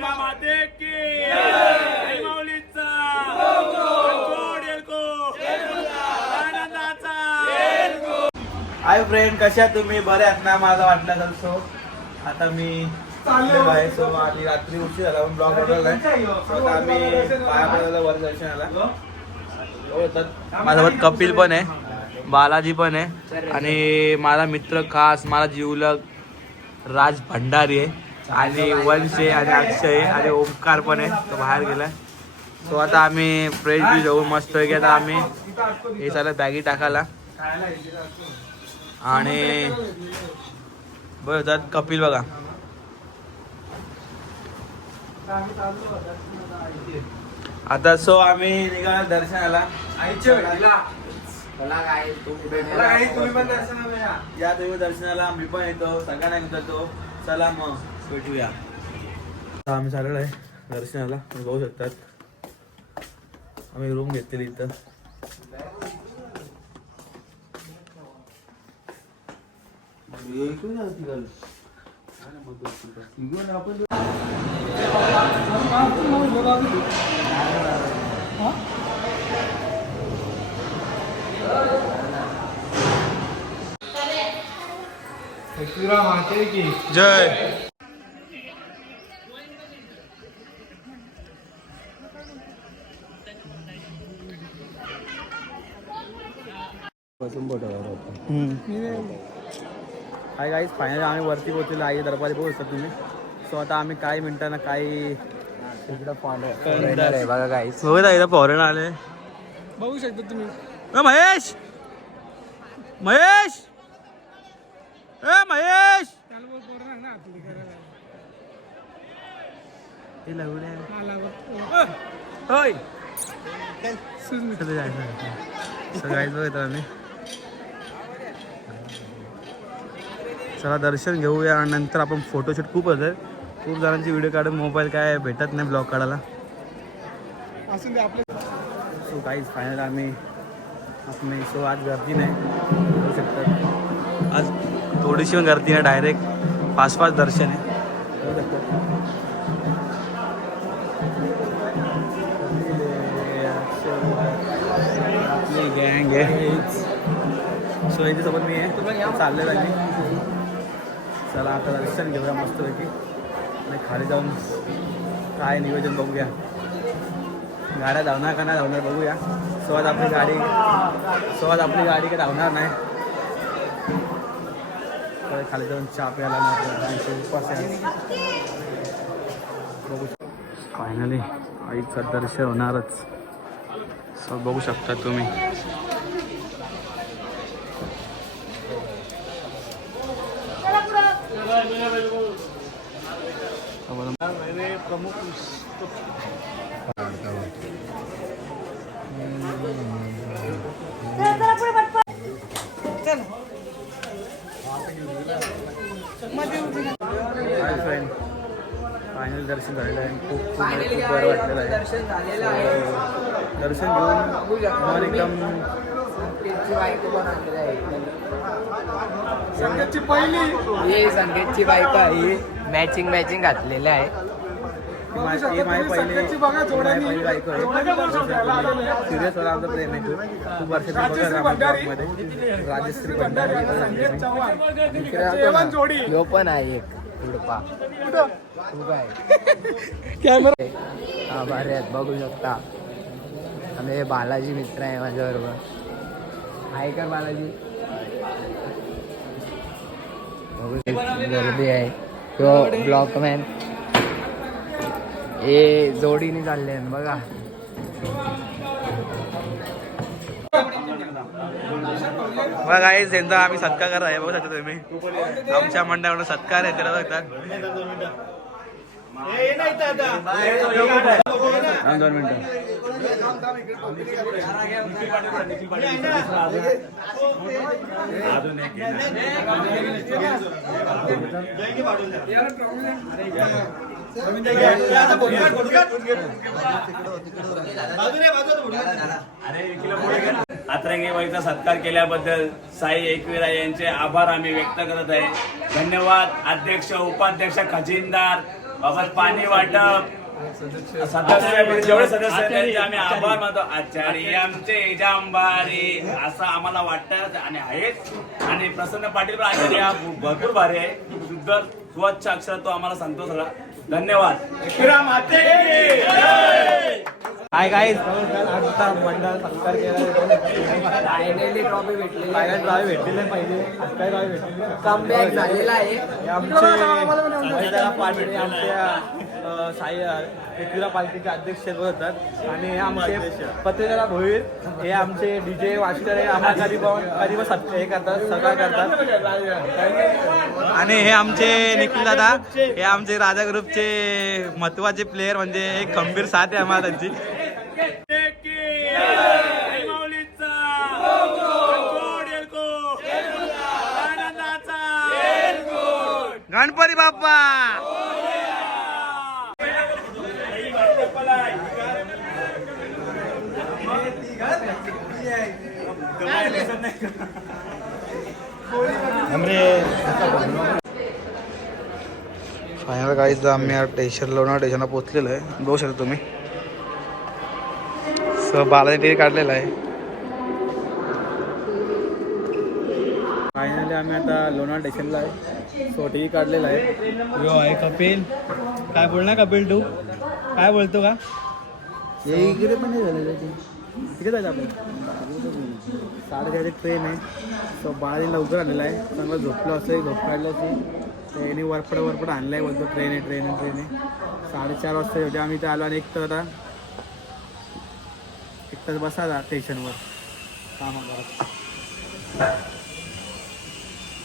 माते की जय माऊलीचा जोड येतो आनंदाचा हाय फ्रेंड कशा तुम्ही? बरे आहात ना मला वाटलं तर सो आता मी सो आधी रात्री उशीर झाला ब्लॉग बनवला आहे आता आम्ही पाया पडायला वर दर्शनाला हो, माझ्यासोबत कपिल पण आहे बालाजी पण आहे. आणि माझा मित्र खास मला जीवलग राज भंडारी आहे. आणि वंश आहे आणि अक्षय आहे आणि ओमकार पण आहे तो बाहेर गेलाय. सो आता आम्ही फ्रेश बी जाऊ मस्त की आता आम्ही. हे सगळं बॅगी टाकायला. आणि बरं त्यात कपिल बघा. आता सो आम्ही निघाला दर्शनाला. या तुम्ही दर्शनाला मी पण येतो. सगळ्यांना घेऊन जातो. चला मग. भेटूया. आम्ही चाललो आहे दर्शनाला. तुम्ही बघू शकतात. आम्ही रूम घेतलेली इथं. जय. हाय गाईज फायनली आम्ही वरती पोहोचलेलो आई दरबारी बघू शकता तुम्ही. सो आता आम्ही काही मिनिटांना काही बघा काय बघत आहे फॉरेन आले. बघू शकता तुम्ही. ए महेश! महेश! ए महेश! ते लवड्या. होय. बघत आम्ही. चला दर्शन घेऊया आणि नंतर आपण फोटोशूट खूप होतं खूप जणांची व्हिडिओ काढून मोबाईल काय भेटत नाही ब्लॉग काढायला. सो काहीच फायनल आम्ही आपण सो आज गर्दी नाही. शकतात आज थोडीशी पण गर्दी नाही डायरेक्ट पाच पाच दर्शन आहे. बघू शकतात गँग आहे. सो याच्यासोबत मी आहे. चाललेलं आहे मी चला आता दर्शन घेऊया मस्तपैकी. आणि खाली जाऊन काय नियोजन बघूया. गाड्या धावणार का नाही धावणार बघूया. सो आपली गाडी सो आपली गाडी काय धावणार नाही. खाली जाऊन चहा प्यायला नाही आणि उपास आहे. बघू फायनली आईचं दर्शन होणारच. बघू शकता तुम्ही. प्रमुख फायनल दर्शन झालेलं आहे. खूप खूप बरं वाटलेलं आहे. दर्शन झालेलं आहे. दर्शन घेऊन मन एकदम संघाची पहिली. ही संकेतची बायको आहे. मॅचिंग मॅचिंग घातलेलं आहे. सिरियस आमचं प्रेम आहे खूप राजश्री भंडारी. ह्यो पण आहे एक उडपा कॅमेरा. हा आहेत बघू शकता. आणि हे बालाजी मित्र आहे माझ्याबरोबर. आहे का बालाजी. बघू शकता, गर्दी आहे. तो ब्लॉकमॅन. हे जोडीने चालले आहेत बघा. बघा हे त्यांचा आम्ही सत्कार करत आहे. बघू शकता तुम्ही. आमच्या मंडळावर सत्कार आहे त्याला बघतात. दोन मिनिटं. आत्रंगे बाईचा सत्कार केल्याबद्दल साई एकविरा यांचे आभार आम्ही व्यक्त करत आहे. धन्यवाद. अध्यक्ष उपाध्यक्ष खजिनदार बाबा पाणी वाटप. सदस्य जेवढे सदस्य आहेत त्यांचे आम्ही आभार मानतो. आचार्य आमचे जांबारी असं आम्हाला वाटतं आणि आहेच आणि प्रसन्न पाटील पण आचार्य हा भरपूर भारी आहे. शुद्ध स्वच्छ अक्षर तो आम्हाला सांगतो सगळा. धन्यवाद. हाय गाईज आजचा मंडळ सत्कार फायनली ट्रॉफी भेटली फायनल ट्रॉफी भेटलेले ट्रॉफी भेटलेली कमबॅक झालेला आहे. आमचे आमच्या साई पालखीचे अध्यक्ष होतात आणि हे आमचे पत्रिकाला भोईर हे आमचे डीजे वास्कर हे आम्हाला कधी पण कधी पण सत हे करतात सगळं करतात. आणि हे आमचे निखिल दादा हे आमचे राजा ग्रुपचे महत्त्वाचे प्लेयर म्हणजे एक खंबीर साथ आहे आम्हाला त्यांची. गणपती बाप्पा! फायनल काहीच आम्ही स्टेशन लोणार स्टेशनला पोहोचलेलो आहे. बघू शकता तुम्ही. स बालाजी तिकीट काढलेलं आहे. फायनली आम्ही आता लोणार स्टेशनला आहे. सो तिकीट काढलेलं आहे. यो आहे कपिल काय बोलणार कपिल तू काय बोलतो का? इकडे पण नाही झालेलं तिकडे जायचं आपण साडेचारची ट्रेन आहे. सो बाळाजी लवकर आलेला आहे. चांगलं झोपलं असं झोप काढलं असेल. त्याने वरपड वरपड आणलं आहे बोलतो ट्रेन आहे ट्रेन आहे ट्रेन आहे. साडेचार वाजता होते आम्ही इथे आलो आणि एक तर आता एक तास बसा स्टेशनवर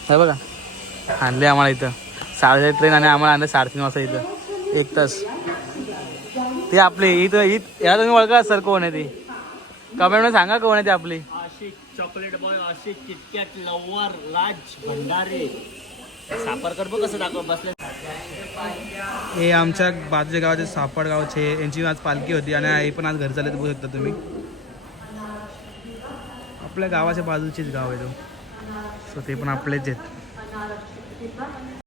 हे बघा. आणले आम्हाला इथं. साडेचार ट्रेन आणि आम्हाला आणलं साडेतीन वाजता इथं. एक तास. ते आपली इथं इथं याला तुम्ही ओळखा सर कोण आहे ती? कमेंटमध्ये सांगा कोण आहे ती आपली. आशिक चॉकलेट बॉय आशिक किटकॅट लव्वर राज भंडारे. सापरकर बघ कसं दाखव बसले. हे आमच्या बाजूच्या गावाचे सापड गावचे यांची आज पालखी होती आणि आई पण आज घर चालले बघू शकता तुम्ही. आपल्या गावाच्या बाजूचेच गाव आहे तो. सो ते पण आपलेच आहेत. n'hésitez pas.